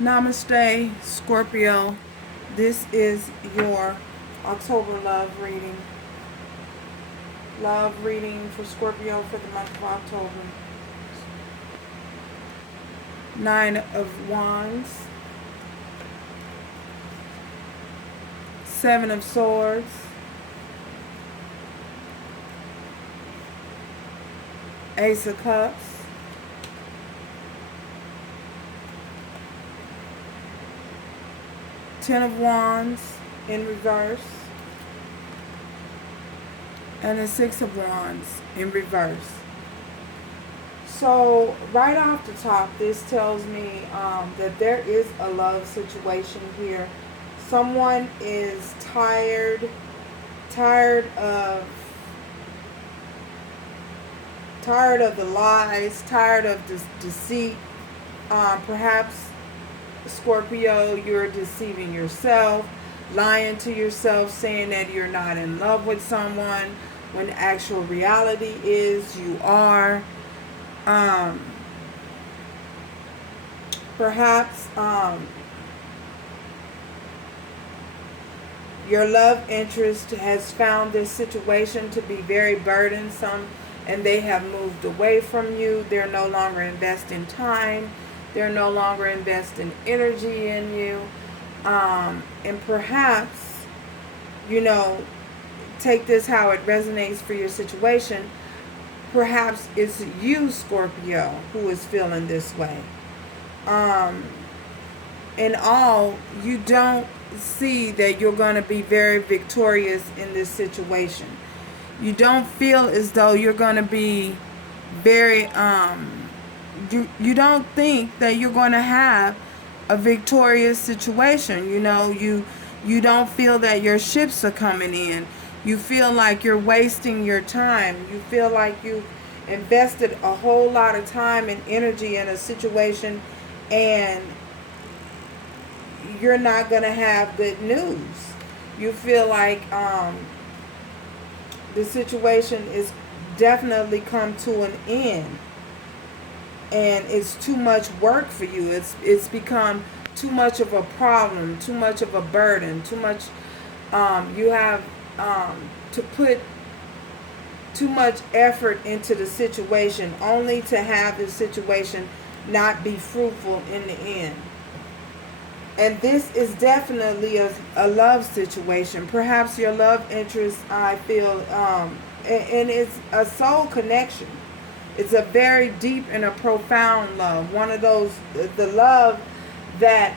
Namaste, Scorpio. This is your October love reading. Love reading for Scorpio for the month of October. Nine of Wands. Seven of Swords. Ace of Cups. Ten of Wands in reverse. And the Six of Wands in reverse. So right off the top, this tells me that there is a love situation here. Someone is tired of the lies, tired of this deceit. Perhaps Scorpio, you're deceiving yourself, lying to yourself, saying that you're not in love with someone when actual reality is you are. Perhaps your love interest has found this situation to be very burdensome and they have moved away from you. They're no longer investing time. They're no longer investing energy in you. And perhaps, take this how it resonates for your situation. Perhaps it's you, Scorpio, who is feeling this way. In all, you don't see that you're going to be very victorious in this situation. You don't feel as though you're going to be very you don't think that you're going to have a victorious situation. You don't feel that your ships are coming in. You feel like you're wasting your time. You feel like you invested a whole lot of time and energy in a situation and you're not going to have good news. You feel like the situation is definitely come to an end and it's too much work for you. It's become too much of a problem, too much of a burden, too much. You have to put too much effort into the situation only to have the situation not be fruitful in the end. And this is definitely a love situation. Perhaps your love interest, I feel, and it's a soul connection. It's a very deep and a profound love. One of those, the love that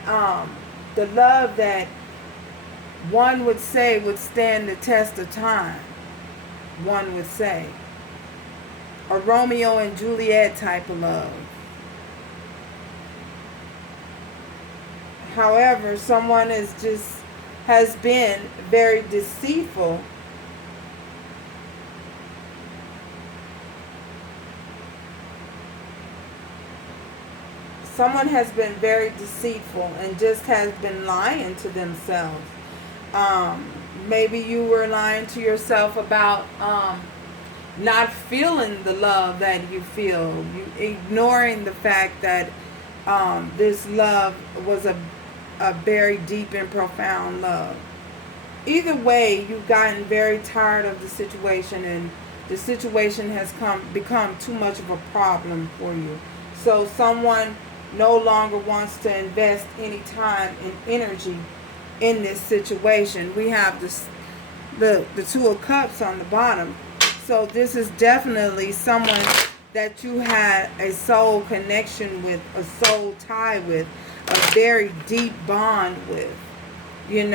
one would say would stand the test of time. One would say a Romeo and Juliet type of love. However, someone has been very deceitful. Someone has been very deceitful and just has been lying to themselves. Maybe you were lying to yourself about not feeling the love that you feel. You ignoring the fact that this love was a very deep and profound love. Either way, you've gotten very tired of the situation and the situation has become too much of a problem for you. So someone no longer wants to invest any time and energy in this situation. We have the Two of Cups on the bottom. So this is definitely someone that you had a soul connection with, a soul tie with, a very deep bond with, and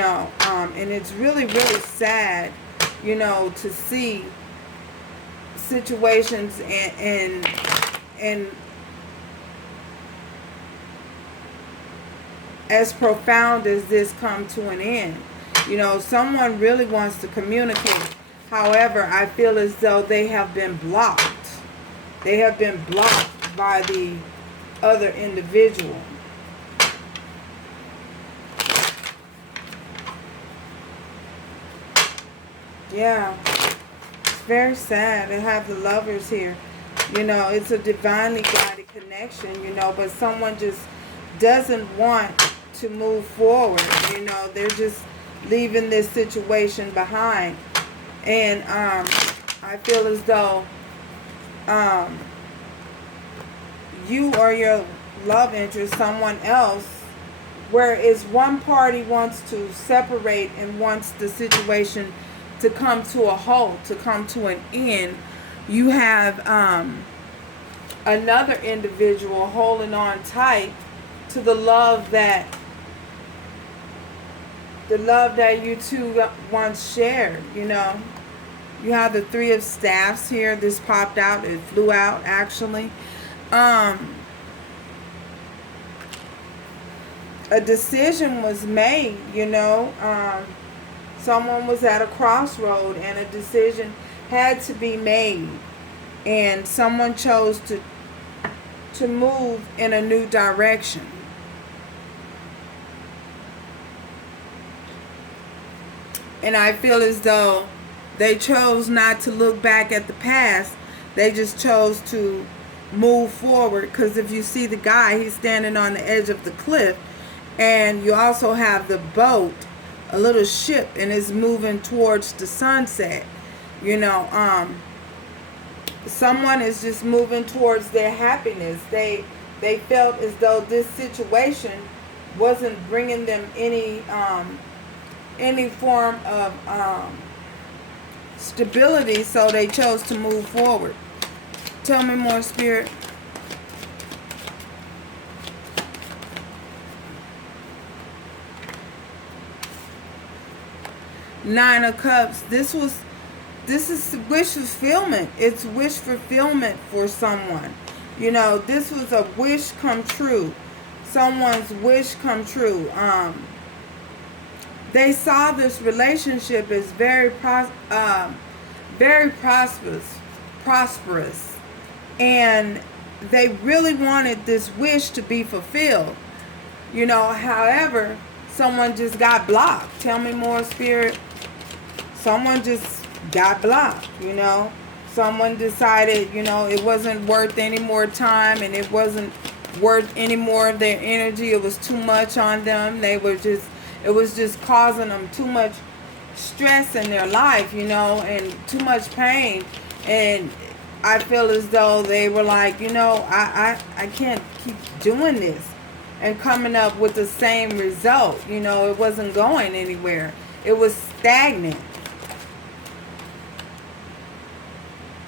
it's really, really sad, to see situations and as profound as this come to an end. Someone really wants to communicate. However, I feel as though they have been blocked. They have been blocked by the other individual. Yeah, it's very sad to have the Lovers here. It's a divinely guided connection, but someone just doesn't want to move forward. You know, they're just leaving this situation behind. And I feel as though you or your love interest, someone else, whereas one party wants to separate and wants the situation to come to a halt, to come to an end, you have another individual holding on tight to the love that you two once shared. You know, you have the Three of Staffs here. This popped out. It flew out, actually. A decision was made, you know. Someone was at a crossroad and a decision had to be made. And someone chose to move in a new direction. And I feel as though they chose not to look back at the past. They just chose to move forward. Because if you see the guy, he's standing on the edge of the cliff. And you also have the boat, a little ship, and it's moving towards the sunset. You know, someone is just moving towards their happiness. They felt as though this situation wasn't bringing them any form of stability, so they chose to move forward. Tell me more, Spirit. Nine of Cups. This is wish fulfillment. It's wish fulfillment for someone. You know, this was a wish come true. Someone's wish come true. They saw this relationship as very prosperous, and they really wanted this wish to be fulfilled. You know, however, someone just got blocked. Tell me more, Spirit. Someone just got blocked, you know. Someone decided, you know, it wasn't worth any more time, and it wasn't worth any more of their energy. It was too much on them. It was just causing them too much stress in their life, you know, and too much pain. And I feel as though they were like, you know, I can't keep doing this and coming up with the same result. You know, it wasn't going anywhere. It was stagnant.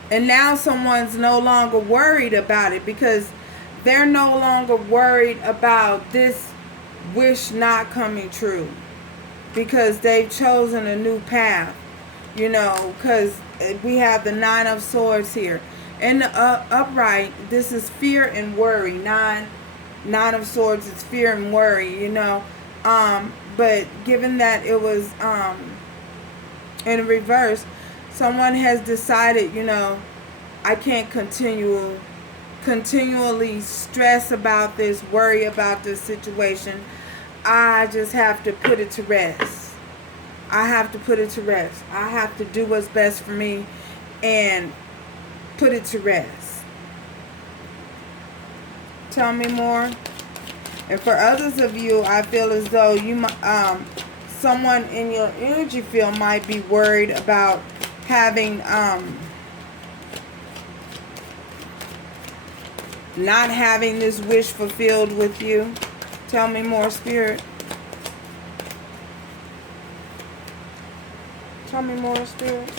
And now someone's no longer worried about it, because they're no longer worried about this wish not coming true, because they've chosen a new path. You know, because we have the Nine of Swords here. In the upright, this is fear and worry. Nine of Swords is fear and worry, you know. But given that it was in reverse, someone has decided, you know, I can't continually stress about this, worry about this situation. I just have to put it to rest. I have to put it to rest. I have to do what's best for me and put it to rest. Tell me more. And for others of you, I feel as though you, someone in your energy field might be worried about having, not having this wish fulfilled with you. Tell me more, Spirit. Tell me more, Spirit.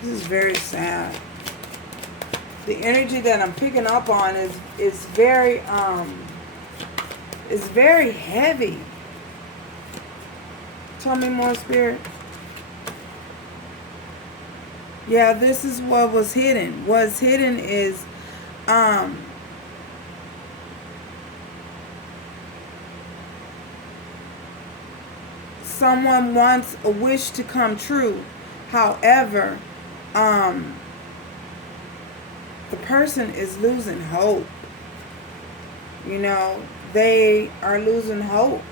This is very sad. The energy that I'm picking up on is very heavy. Tell me more, Spirit. Yeah, this is what was hidden. What's hidden is someone wants a wish to come true. However, the person is losing hope. You know, they are losing hope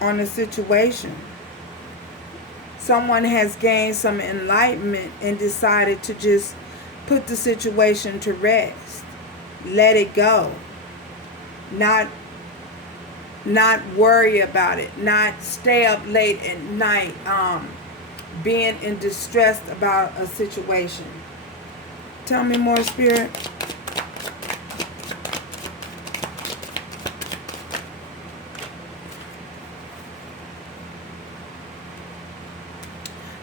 on the situation. Someone has gained some enlightenment and decided to just put the situation to rest. Let it go. Not worry about it. Not stay up late at night being in distress about a situation. Tell me more, Spirit.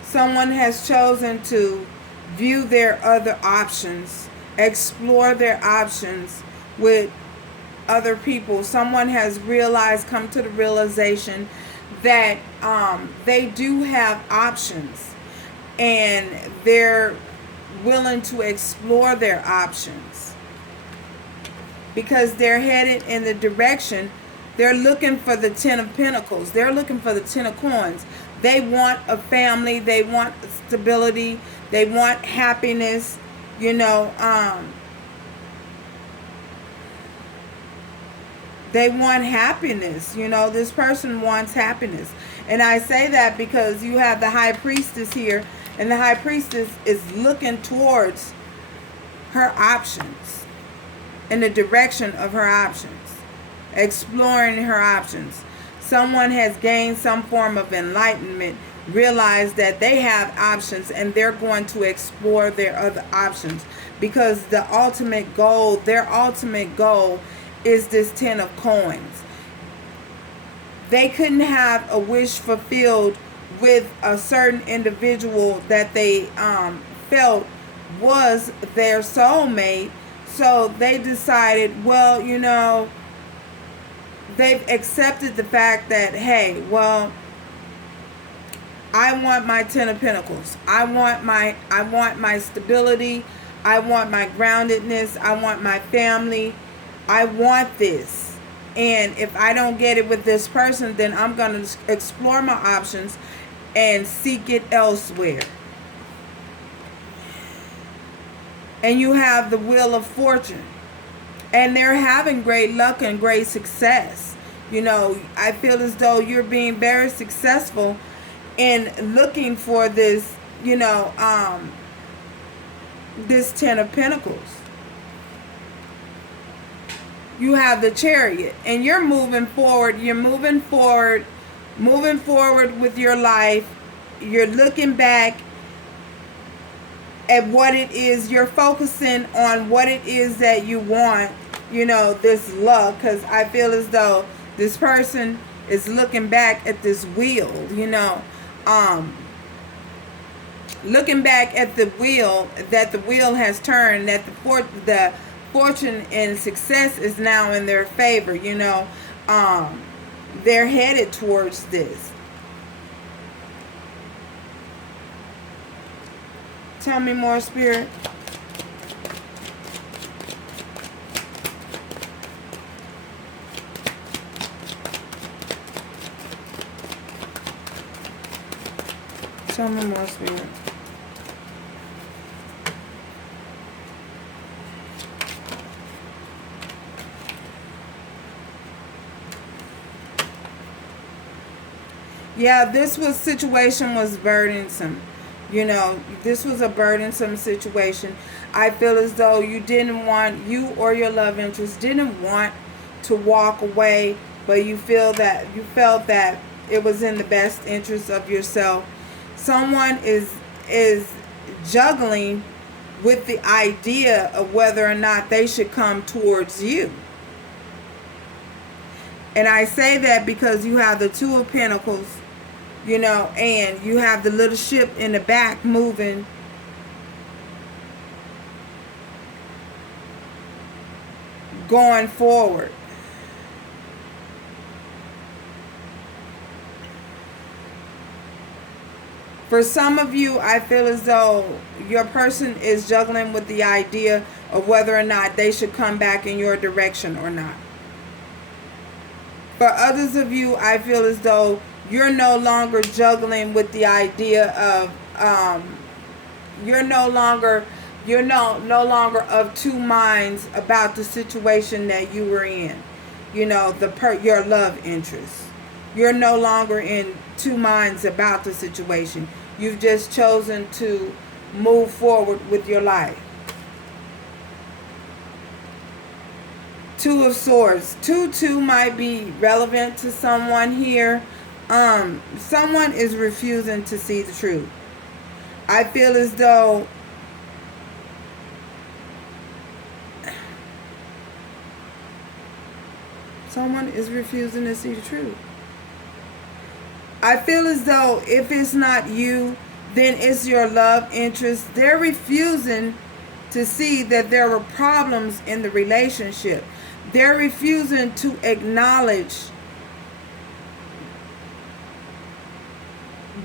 Someone has chosen to view their other options, explore their options with other people. Someone has come to the realization that they do have options, and they're willing to explore their options because they're headed in the direction. They're looking for the 10 of Pentacles. They're looking for the 10 of Coins. They want a family. They want stability. They want happiness. You know, they want happiness. You know, this person wants happiness. And I say that because you have the High Priestess here. And the High Priestess is looking towards her options. In the direction of her options. Exploring her options. Someone has gained some form of enlightenment, realized that they have options, and they're going to explore their other options, because the ultimate goal, their ultimate goal is this 10 of Coins. They couldn't have a wish fulfilled with a certain individual that they felt was their soulmate, so they decided, well, you know, they've accepted the fact that, hey, well, I want my 10 of Pentacles. I want my stability. I want my groundedness. I want my family. I want this. And if I don't get it with this person, then I'm going to explore my options and seek it elsewhere. And you have the Wheel of Fortune. And they're having great luck and great success. You know, I feel as though you're being very successful in looking for this, you know, this 10 of Pentacles. You have the Chariot. And you're moving forward. You're moving forward with your life. You're looking back at what it is. You're focusing on what it is that you want. You know, this luck, because I feel as though this person is looking back at this wheel, you know, looking back at the wheel, that the wheel has turned, that the fortune and success is now in their favor, you know, they're headed towards this. Tell me more, Spirit. Tell me more, Spirit. Yeah, this situation was burdensome. You know, this was a burdensome situation. I feel as though you or your love interest didn't want to walk away, but you felt that it was in the best interest of yourself. Someone is juggling with the idea of whether or not they should come towards you. And I say that because you have the Two of Pentacles, you know, and you have the little ship in the back moving. Going forward. For some of you, I feel as though your person is juggling with the idea of whether or not they should come back in your direction or not. For others of you, I feel as though you're no longer juggling with the idea of, you're no longer of two minds about the situation that you were in. You know, your love interest. You're no longer in two minds about the situation. You've just chosen to move forward with your life. Two of Swords. 2-2 might be relevant to someone here. Someone is refusing to see the truth. I feel as though someone is refusing to see the truth. I feel as though if it's not you, then it's your love interest. They're refusing to see that there were problems in the relationship. They're refusing to acknowledge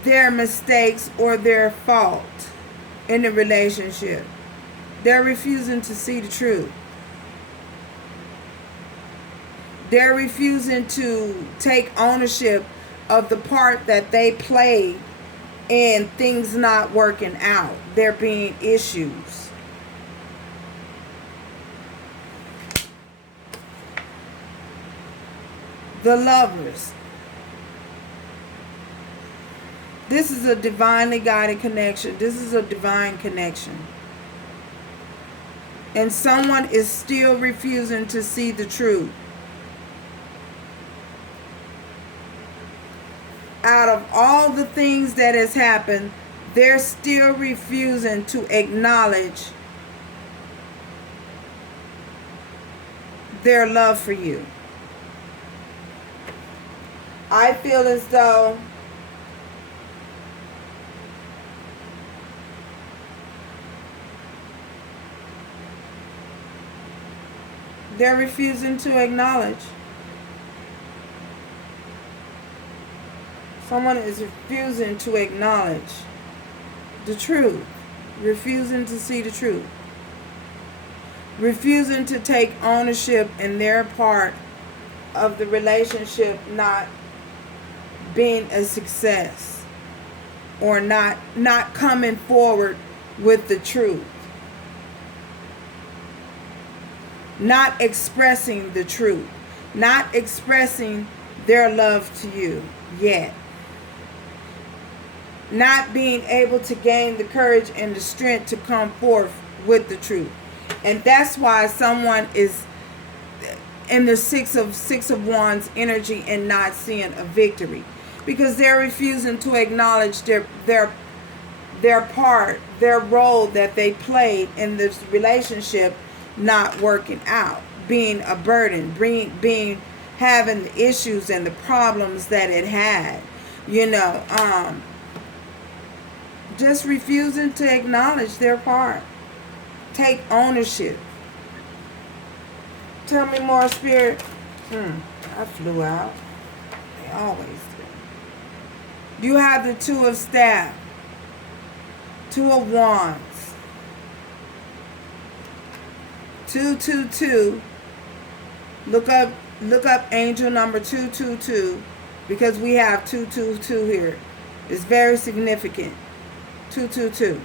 their mistakes or their fault in the relationship. They're refusing to see the truth. They're refusing to take ownership of the part that they played in things not working out. There being issues. The Lovers. This is a divinely guided connection. This is a divine connection. And someone is still refusing to see the truth. Out of all the things that has happened, they're still refusing to acknowledge their love for you. I feel as though they're refusing to acknowledge. Someone is refusing to acknowledge the truth. Refusing to see the truth. Refusing to take ownership in their part of the relationship not being a success. Or not coming forward with the truth. Not expressing the truth. Not expressing their love to you yet. Not being able to gain the courage and the strength to come forth with the truth. And that's why someone is in the six of wands energy and not seeing a victory. Because they're refusing to acknowledge their part, their role that they played in this relationship not working out. Being a burden, being having the issues and the problems that it had. Just refusing to acknowledge their part. Take ownership. Tell me more, Spirit. I flew out. They always do. You have the Two of Staff. Two of Wands. 222. Look up angel number 222 because we have 222 here. It's very significant. 222.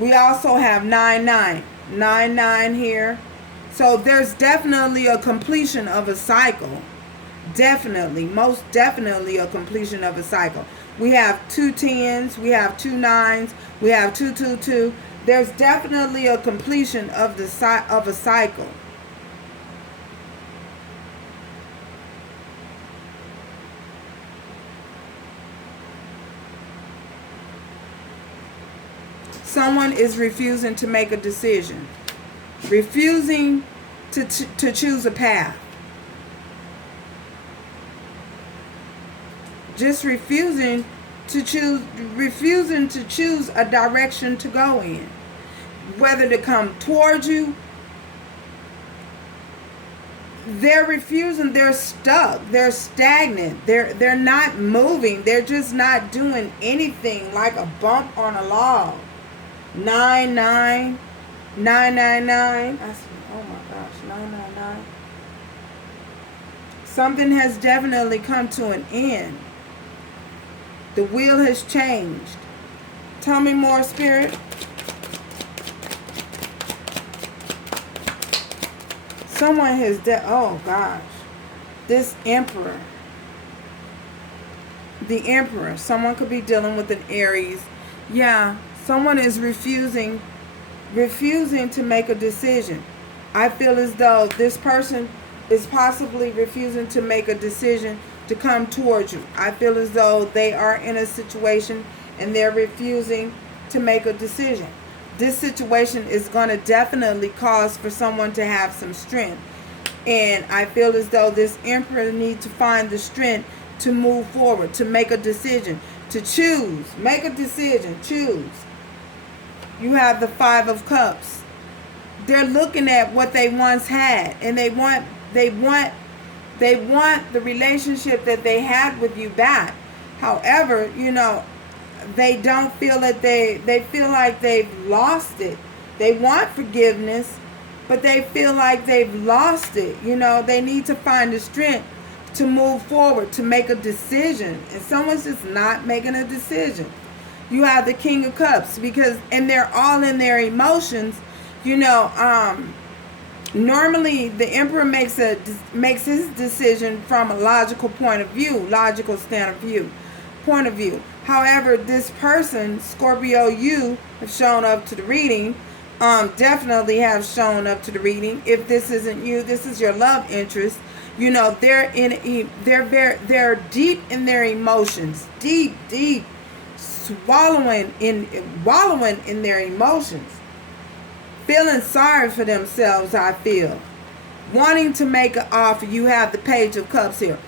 We also have 99. 99 here. So there's definitely a completion of a cycle. Definitely. Most definitely a completion of a cycle. We have 2 10s. We have 2 9s. We have 222. There's definitely a completion of a cycle. Someone is refusing to make a decision. Refusing to choose a path. Just refusing to choose a direction to go in. Whether to come towards you. They're refusing, they're stuck, they're stagnant, they're not moving, they're just not doing anything, like a bump on a log. 99, 999. I see, oh my gosh, 999. Something has definitely come to an end. The wheel has changed. Tell me more, Spirit. Someone has oh gosh. This Emperor. The Emperor. Someone could be dealing with an Aries. Yeah. Someone is refusing refusing to make a decision. I feel as though this person is possibly refusing to make a decision to come towards you. I feel as though they are in a situation and they're refusing to make a decision. This situation is going to definitely cause for someone to have some strength. And I feel as though this Emperor needs to find the strength to move forward, to make a decision, to choose. Make a decision. Choose. You have the Five of Cups. They're looking at what they once had, and they want the relationship that they had with you back. However, they don't feel that they feel like they've lost it. They want forgiveness, but they feel like they've lost it. They need to find the strength to move forward, to make a decision. And someone's just not making a decision. You have the King of Cups, and they're all in their emotions. Normally the Emperor makes his decision from a logical point of view. However, this person, Scorpio, you have shown up to the reading. Definitely have shown up to the reading. If this isn't you, this is your love interest. They're deep in their emotions, deep, wallowing in their emotions, feeling sorry for themselves. I feel wanting to make an offer. You have the Page of Cups here.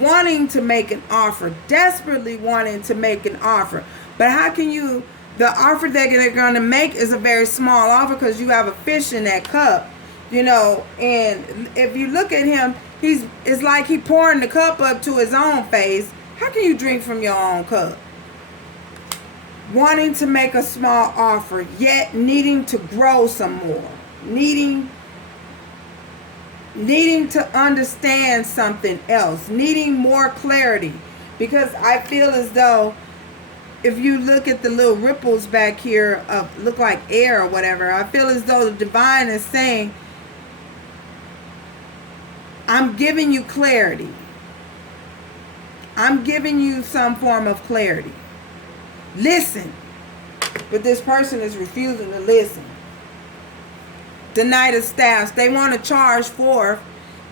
Wanting to make an offer, desperately wanting to make an offer. But how can you, the offer that they're going to make is a very small offer because you have a fish in that cup, and if you look at him, it's like he pouring the cup up to his own face. How can you drink from your own cup? Wanting to make a small offer, yet needing to grow some more, needing to understand something else, needing more clarity. Because I feel as though if you look at the little ripples back here look like air or whatever, I feel as though the divine is saying, I'm giving you clarity. I'm giving you some form of clarity. Listen. But this person is refusing to listen. The Knight of Staffs, they want to charge forth.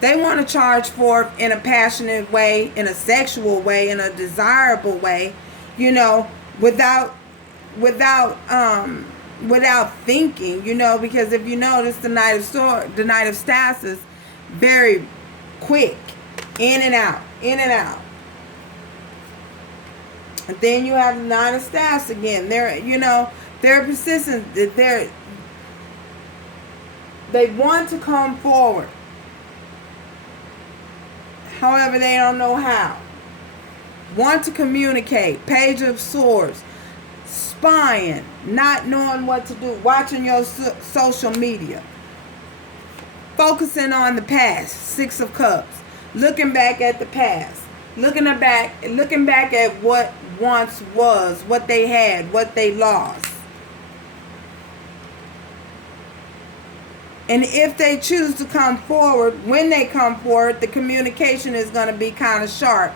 They want to charge forth in a passionate way, in a sexual way, in a desirable way, without thinking, because if you notice, the Knight of Staffs is very quick, in and out. And then you have the Nine of Staffs again. They're persistent. They want to come forward. However, they don't know how. Want to communicate. Page of Swords. Spying. Not knowing what to do. Watching your social media. Focusing on the past. Six of Cups. Looking back at the past. Looking back at what once was. What they had. What they lost. And if they choose to come forward, when they come forward, the communication is going to be kind of sharp.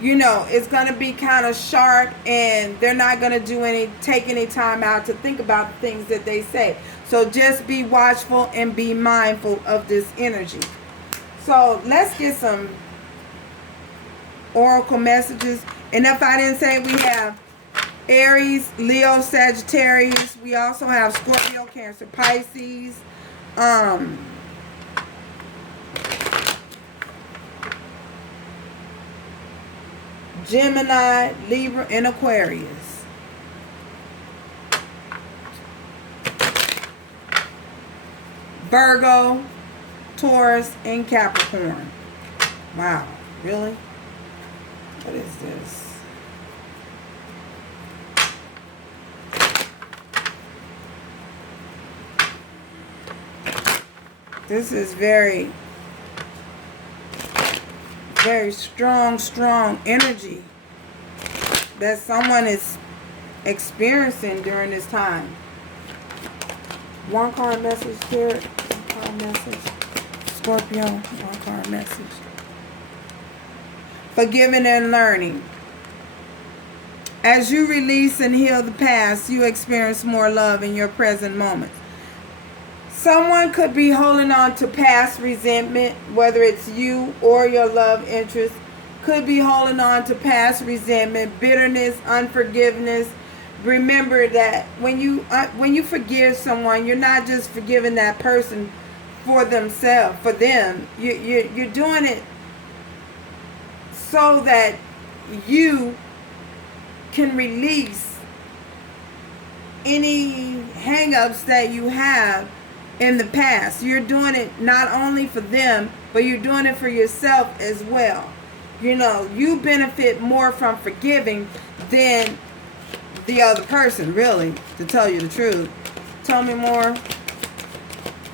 It's going to be kind of sharp, and they're not going to take any time out to think about the things that they say. So just be watchful and be mindful of this energy. So let's get some oracle messages. And if I didn't say, we have Aries, Leo, Sagittarius. We also have Scorpio, Cancer, Pisces. Gemini, Libra, and Aquarius. Virgo, Taurus, and Capricorn. Wow, really? What is this? This is very, very strong energy that someone is experiencing during this time. One card message here. One card message. Scorpio. One card message. Forgiving and learning. As you release and heal the past, you experience more love in your present moments. Someone could be holding on to past resentment, whether it's you or your love interest. Could be holding on to past resentment, bitterness, unforgiveness. Remember that when you forgive someone, you're not just forgiving that person for themselves, for them. You're doing it so that you can release any hang-ups that you have in the past. You're doing it not only for them, but you're doing it for yourself as well. You know, you benefit more from forgiving than the other person, really, to tell you the truth. Tell me more.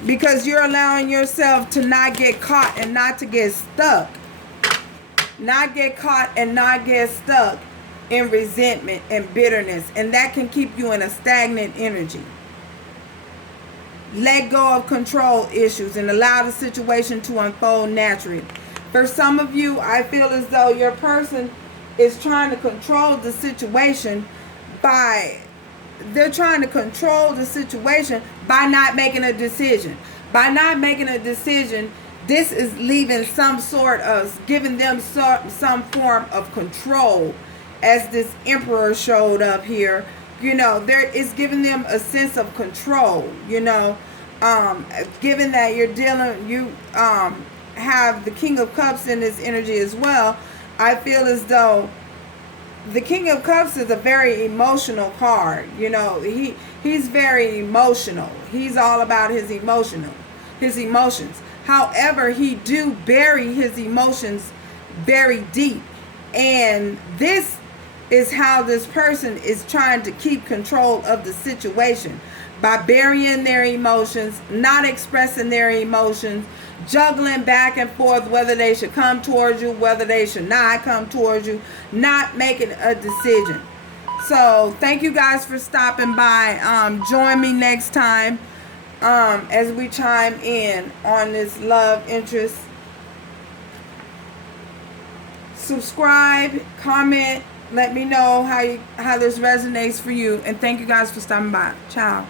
Because you're allowing yourself to not get caught and not to get stuck. Not get caught and not get stuck in resentment and bitterness. And that can keep you in a stagnant energy. Let go of control issues and allow the situation to unfold naturally. For some of you, I feel as though your person is trying to control the situation they're trying to control the situation by not making a decision. By not making a decision, this is leaving some sort of, giving them some form of control. As this emperor showed up here, you know, there is giving them a sense of control, you know. Given that you have the King of Cups in this energy as well, I feel as though the King of Cups is a very emotional card. You know, he's very emotional. He's all about his emotions. However, he do bury his emotions very deep. And this is how this person is trying to keep control of the situation. By burying their emotions, not expressing their emotions, juggling back and forth whether they should come towards you, whether they should not come towards you, not making a decision. So thank you guys for stopping by. Join me next time as we chime in on this love interest. Subscribe, comment, let me know how this resonates for you. And thank you guys for stopping by. Ciao.